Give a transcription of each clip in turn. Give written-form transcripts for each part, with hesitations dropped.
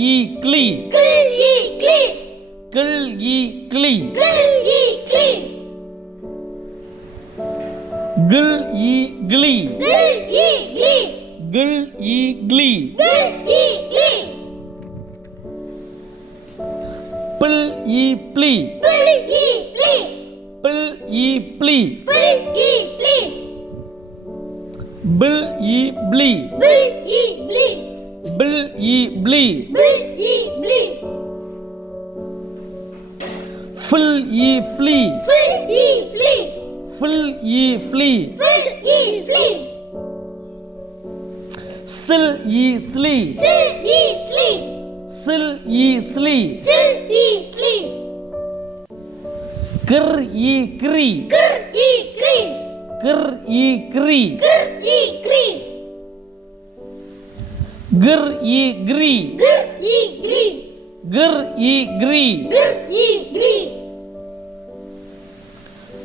இ கிளி கிள் இ கிளி கிள் இ கிளி கிள் இ கிளி கிள் இ கிளி கிள் இ கிளி கிள் இ கிளி கிள் இ கிளி பிள் இ ப்ளி பிள் இ ப்ளி பிள் இ ப்ளி பிள் இ ப்ளி பிள் இ ப்ளி பிள் இ ப்ளி பிள் இ ப்ளி பிள் இ ப்ளி ஃபில் இ ஃப்ளி ஃபில் இ ஃப்ளி ஃபில் இ ஃப்ளி ஃபில் இ ஃப்ளி சில் இ ஸ்லி சில் இ ஸ்லி சில் இ ஸ்லி சில் இ ஸ்லி கிர் இ கிரி கிர் இ கிரி கிர் இ கிரி கிர் இ கிரி கிர் இ கிரி கிர் இ கிரி கிர் இ கிரி கிர் இ கிரி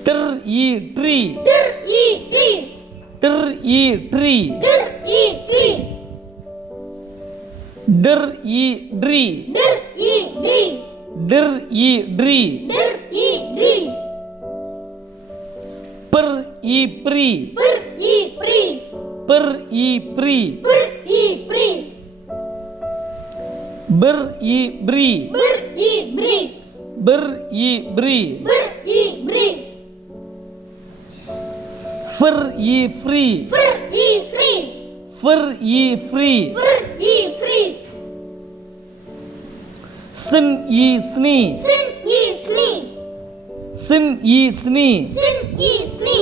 டிர் இ ட்ரீ டிர் இ ட்ரீ டிர் இ ட்ரீ டிர் இ ட்ரீ டிர் இ ட்ரீ டிர் இ ட்ரீ டிர் இ ட்ரீ டிர் இ ட்ரீ பிர் இ ப்ரீ பிர் இ ப்ரீ பிர் இ ப்ரீ பிர் இ ப்ரீ பிர் இ ப்ரீ பிர் இ ப்ரீ பிர் இ ப்ரீ பிர் இ ப்ரீ ஃபிர் இ ஃப்ரீ ஃபிர் இ ஃப்ரீ ஃபிர் இ ஃப்ரீ ஃபிர் இ ஃப்ரீ சின் இ ஸ்னி சின் இ ஸ்னி சின் இ ஸ்னி சின் இ ஸ்னி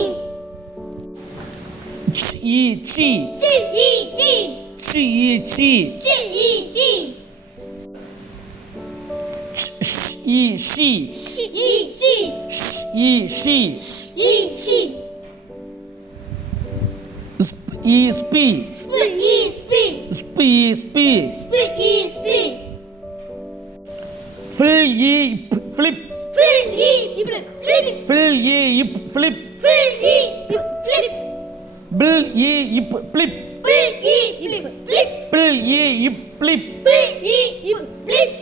ச் இ சி சி இ சி சி இ சி சி இ சி ஷ் இ ஷி ஷி இ சி ஷ் இ ஷி இ சி ஸ்ப் இ ஸ்பி ஸ்பி இ ஸ்பி ஸ்ப் இ ஸ்பி ஸ்பி இ ஸ்பி ஃபில் இ ஃபிளிப் ஃபில் இ ஃபிளிப் ஃபில் இ இப் ஃபிளிப் ஃபில் இ ஃபிளிப் பில் இ இப் ஃபிளிப் பில் இ ஃபிளிப் பில் இ இப் ஃபிளிப் பில் இ ஃபிளிப்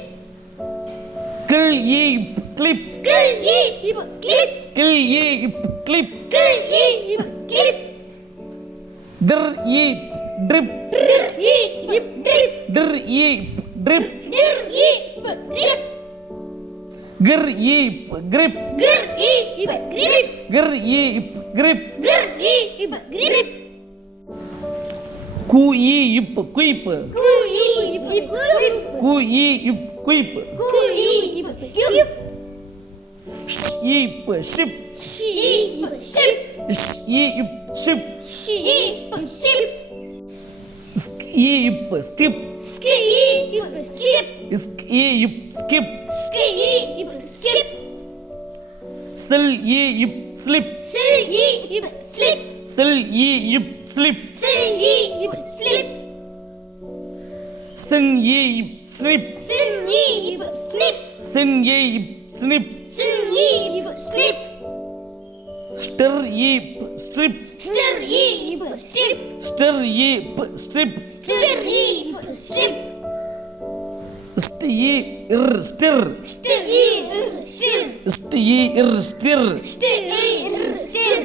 கில் இ இப் கிளிப் கில் இ கிளிப் கில் இ இப் கிளிப் கில் இ கிளிப் டிர் இ ட்ரிப் டிர் இ ட்ரிப் டிர் இ ட்ரிப் டிர் இ ட்ரிப் கிர் இ கிரிப் கிர் இ கிரிப் கிர் இ கிரிப் கிர் இ கிரிப் கு இ இப் குயிப் கு இ குயிப் கு இ இப் குயிப் கு இ குயிப் ஷ் இ இப் ஷிப் ஷி இ ஷிப் ஷ் இ இப் ஷிப் ஷி இ ஷிப் ஸ்க் இ இப் ஸ்கிப் ஸ்கி இ ஸ்கிப் ஸ்க் இ இப் ஸ்கிப் ஸ்கி இ ஸ்கிப் சில் இ இப் ஸ்லிப் சில் இ ஸ்லிப் சில் இ இப் ஸ்லிப் சில் இ ஸ்லிப் சின் இ இப் ஸ்லிப் சின் இ ஸ்லிப் சின் இ இப் ஸ்னிப் சின் இ ஸ்லிப் ஸ்டிர் இ ஸ்ட்ரிப் ஸ்டிர் இ ஸ்லிப் ஸ்டிர் இ ஸ்ட்ரிப் ஸ்டிர் இ ஸ்லிப் ஸ்ட் இ இர் ஸ்டிர் ஸ்டிர் இ ஸ்டிர் ஸ்ட் இ இர் stir stir இ stir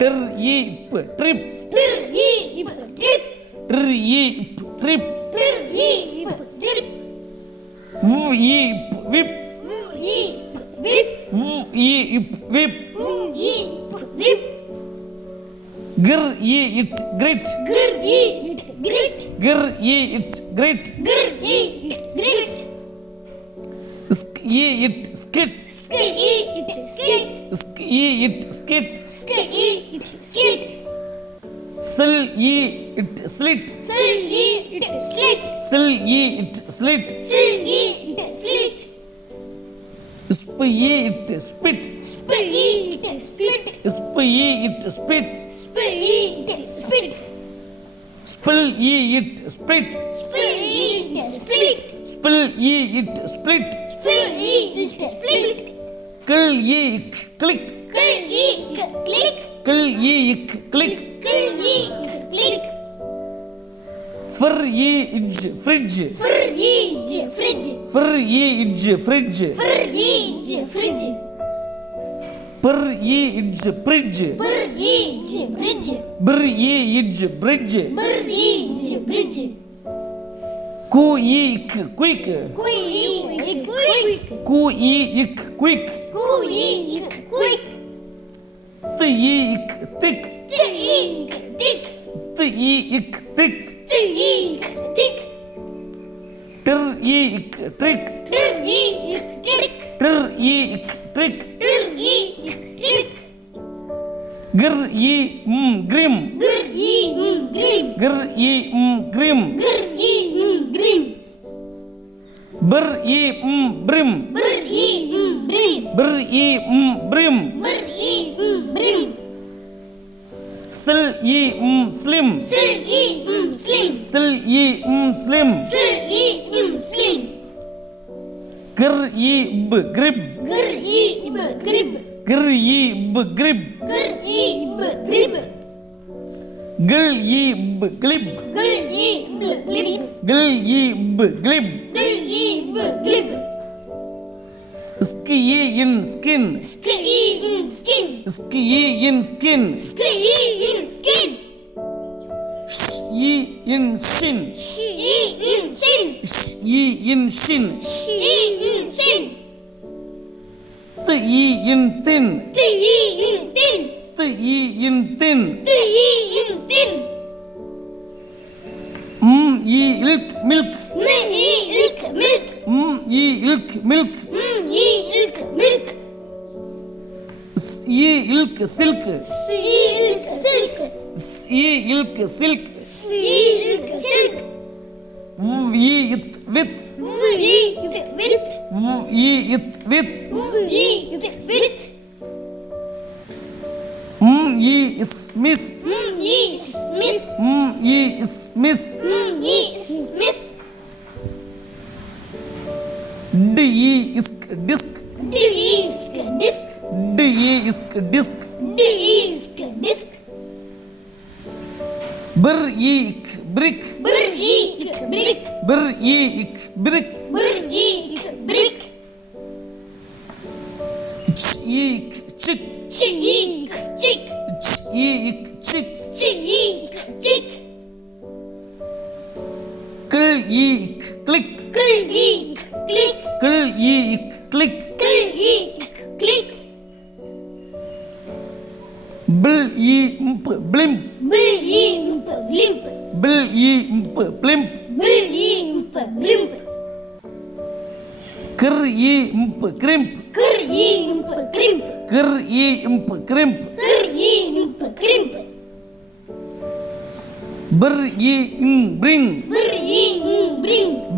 டிர் இ ட்ரிப் டிர் இ ட்ரிப் டிர் இ ட்ரிப் டிர் இ ட்ரிப் வு இ விப் வு இ விப் வு இ விப் வு இ விப் கிர் இ இட் கிரிட் கிர் இ கிரிட் கிர் இ இட் கிரிட் கிர் இ கிரிட் ஸ்க் இ இட் ஸ்கிட் ஸ்கி இ ஸ்கிட் ஸ்க் இ இட் ஸ்கிட் ஸ்கி இ ஸ்கிட் சில் இ இட் ஸ்லிட் சில் இ ஸ்லிட் சில் இ இட் ஸ்லிட் சில் இ ஸ்லிட் ஸ்ப் இ இட் ஸ்பிட் ஸ்பி இ ஸ்பிட் ஸ்ப் இ இட் ஸ்பிட் ஸ்பி இ ஸ்பிட் ஸ்பில் இ இட் ஸ்பிட் ஸ்பி இ ஸ்பிட் ஸ்பில் இ இட் ஸ்பிட் ஸ்பி இ ஸ்பிட் கில் இ கிளிக் கில் இ கிளிக் கில் இ கிளிக் கில் இ click fridge, fridge, Fridge, fridge. fridge, fridge, Fridge, fridge. bridge, bridge, Bridge, bridge. bridge, bridge, Bridge, bridge. quick, quick, Quick, quick. quick, quick, Quick, quick. thick, thick, Thick, thick. thick, thick, Thick, thick. trick, trick, Thick, thick. trick, trick, Thick, thick. grim, Grim. grim, grim, Grim. brim, Brim. brim, Brim. slim, Slim. slim, slim, Slim. grib, grib, Grib. grib, grib, Grib. glib, glib, Glib. glib, glib, Glib. skin, skin, Skin. skin, skin, Skin. shin, shin, Sin. shin, shin, Sin. thin, thin, Tin. thin, thin, Tin. milk, milk, Milk. milk, milk, Milk. silk, silk, Silk. silk, silk, Silk. with, with, with, With. Smith, Smith. Smith, Smith. disk, disk, Disc. disk, disk, Disc. brick, brick, Brick. brick, brick, Brick. chick, chick, Chick. chick, chick, Chick. click, click, Click. click, click, Click. blimp, blimp, Blimp. blimp, blimp, Blimp. crimp, crimp, Crimp. crimp, crimp, Crimp. bring, bring, Bring.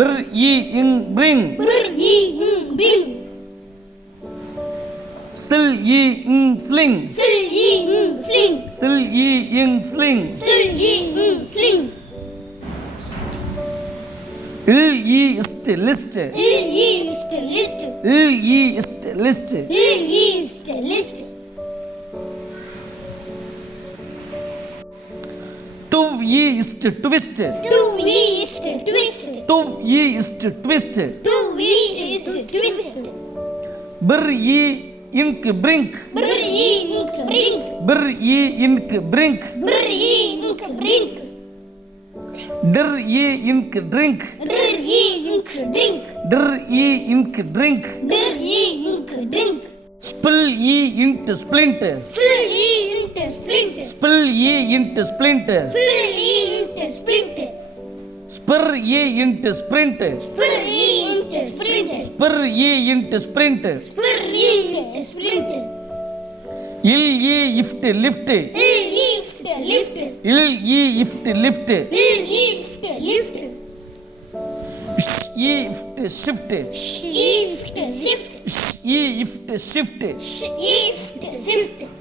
bring, Bring. sling, sling, Sling. sling, Sling. list, list, list, List. twist, twist, Twist. twist, twist, Twist. ink, brink, Brink. ink, brink, Brink. ink, drink, ink, drink, Drink. spill into splint, Splint. spill into splint, Splint. spur into sprint, Sprint. spur into sprint, Sprint. lift, lift, Lift. lift, lift, Lift. shift, shift, Shift. shift, shift, Shift.